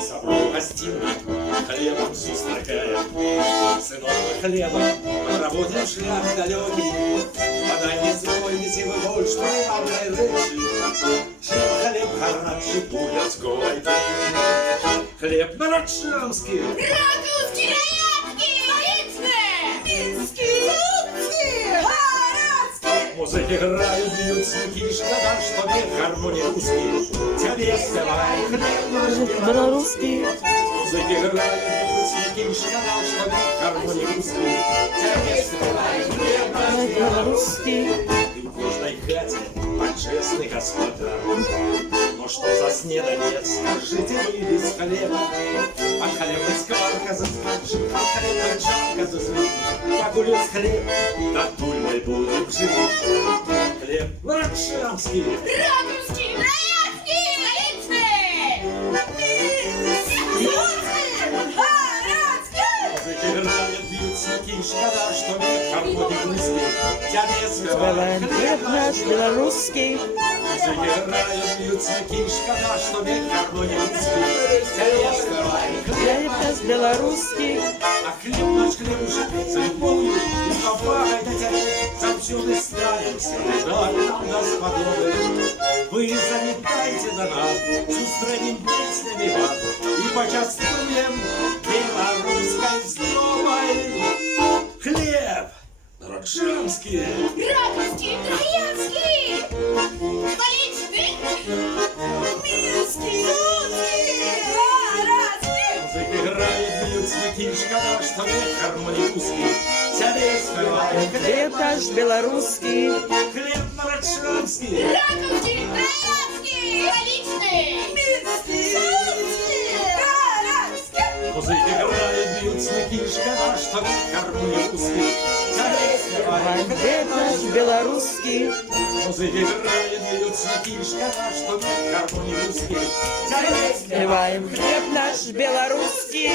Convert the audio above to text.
Собру гостиную, хлебом сустракая, сынок хлеба, проводим шлях далекий, подай мне свой весевый боль, что равной речи, чем хлеб хороший будет с голой. Хлеб нарочанский, Ракушки, рябки, столичные, минские, луцкие, городские. музыки играют, бьются кишка, да что мне гармония русский, тебе спевай хлеб Белорусский. музыки играют, бьются кишка, да что мне гармония русский, тебе спевай хлеб Белорусский. и в кожной хате почестный господа. Но что за снеданец, скажите вы без хлеба? А хлебный скварка заскочит, а хлебная чарка зазвенит. Погулю с хлеб, да тульмой будем жить. Хлеб нарочанский, Ракушки, рябки, столичные, минские, луцкие, городские. музыки играют, бьются кишка, да что мне гармоник русский. Тебе Спеваем спеваем хлеб наш белорусский. музыки играют, бьются кишка, да что мне гармоник русский. Тебе спеваем Хлеб наш белорусский. а хлеб наш хлебушек за любовью и повагой до тебя завсюду ставимся, рядом господовы. Вы заметайте до нас, сустраним песнями вас и почувствуем белорусской злобой. Хлеб нарочанский, Ракушки, троянские, столичные, минские, луцкие, городские. музыки играет, бьются кишка, да что век гармоник узкий. Тебе спеваем Хлеб наш белорусский. хлеб нарочанский. Ракушки, троянские, столичные, минские, луцкие, городские. Музыки играет, бьются кишка, да что век гармоник узкий. Тебе спеваем Хлеб наш белорусский. музыки играет, бьются кишка, да что век гармоник узкий. Тебе спеваем Спеваем хлеб наш белорусский.